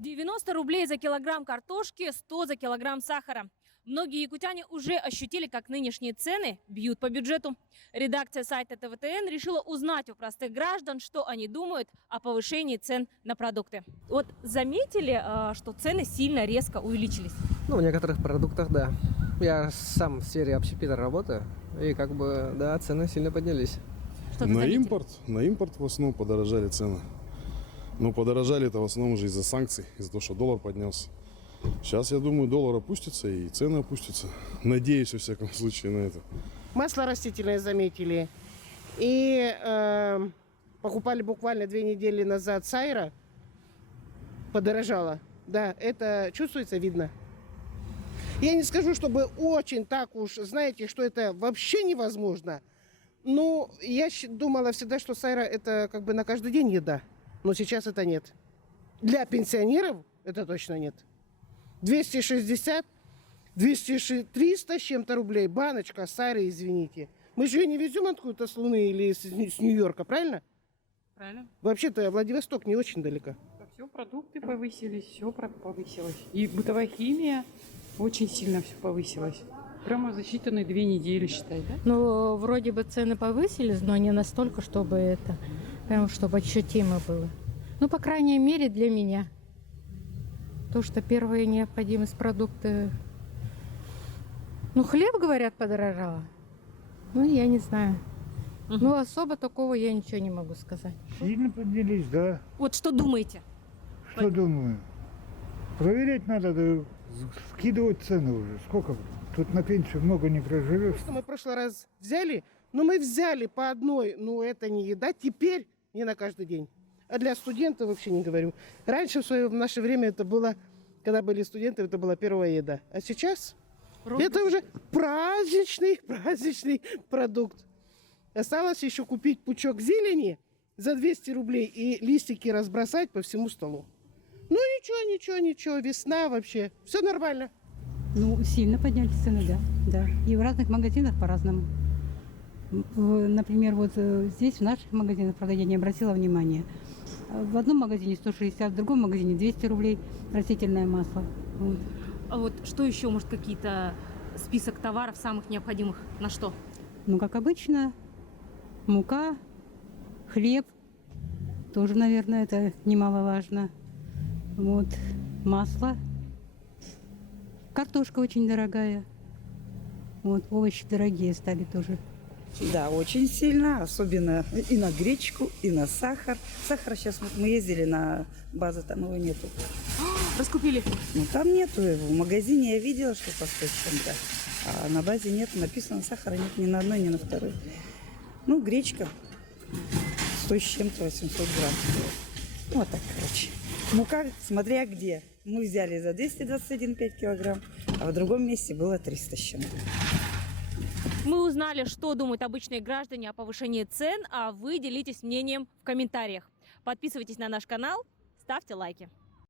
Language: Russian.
90 рублей за килограмм картошки, 100 за килограмм сахара. Многие якутяне уже ощутили, как нынешние цены бьют по бюджету. Редакция сайта ТВТН решила узнать у простых граждан, что они думают о повышении цен на продукты. Вот заметили, что цены сильно резко увеличились? Ну, в некоторых продуктах, да. Я сам в сфере общепита работаю, и да, цены сильно поднялись. На импорт в основном подорожали цены. Но подорожали это в основном уже из-за санкций, из-за того, что доллар поднялся. Сейчас, я думаю, доллар опустится и цены опустятся. Надеюсь, во всяком случае, на это. Масло растительное заметили. И покупали буквально 2 недели назад сайра. Подорожало. Да, это чувствуется, видно. Я не скажу, чтобы очень так уж, знаете, что это вообще невозможно. Но я думала всегда, что сайра это как бы на каждый день еда. Но сейчас это нет. Для пенсионеров это точно нет. 260, 300 с чем-то рублей. Баночка сайры, извините. Мы же ее не везем откуда-то с Луны или с Нью-Йорка, правильно? Правильно. Вообще-то Владивосток не очень далеко. Все продукты повысились, все повысилось. И бытовая химия очень сильно все повысилось. Прямо за считанные 2 недели, считай, да? Ну, вроде бы цены повысились, но не настолько, чтобы чтобы ощутимо было. Ну, по крайней мере, для меня. То, что первая необходимость продукты... Ну, хлеб, говорят, подорожало. Ну, я не знаю. Ну, особо такого я ничего не могу сказать. Сильно поднялись, да. Вот что думаете? Что думаю? Проверять надо, да, скидывать цены уже. Сколько? Тут на пенсию много не проживешь. Мы в прошлый раз взяли, но мы взяли по одной, но это не еда. Теперь не на каждый день. А для студентов вообще не говорю. Раньше в наше время это было, когда были студенты, это была первая еда. А сейчас это уже праздничный продукт. Осталось еще купить пучок зелени за 200 рублей и листики разбросать по всему столу. Ну ничего, весна вообще. Все нормально. Ну, сильно поднялись цены, да. И в разных магазинах по-разному. Например, вот здесь, в наших магазинах, правда, я не обратила внимания. В одном магазине 160, в другом магазине 200 рублей растительное масло. Вот. А вот что еще, может, какие-то список товаров самых необходимых на что? Ну, как обычно, мука, хлеб, тоже, наверное, это немаловажно. Вот, масло. Картошка очень дорогая. Вот, овощи дорогие стали тоже. Да, очень сильно, особенно и на гречку, и на сахар. Сахара сейчас мы ездили на базу, там его нету. Раскупили? Ну, там нету его. В магазине я видела, что по 100 с чем-то. А на базе нет, написано, сахара нет ни на одной, ни на второй. Ну, гречка 100 с чем-то, 800 грамм. Вот так, короче. Мука, смотря где. Мы взяли за 221,5 килограмм, а в другом месте было 300 с чем-то. Мы узнали, что думают обычные граждане о повышении цен, а вы делитесь мнением в комментариях. Подписывайтесь на наш канал, ставьте лайки.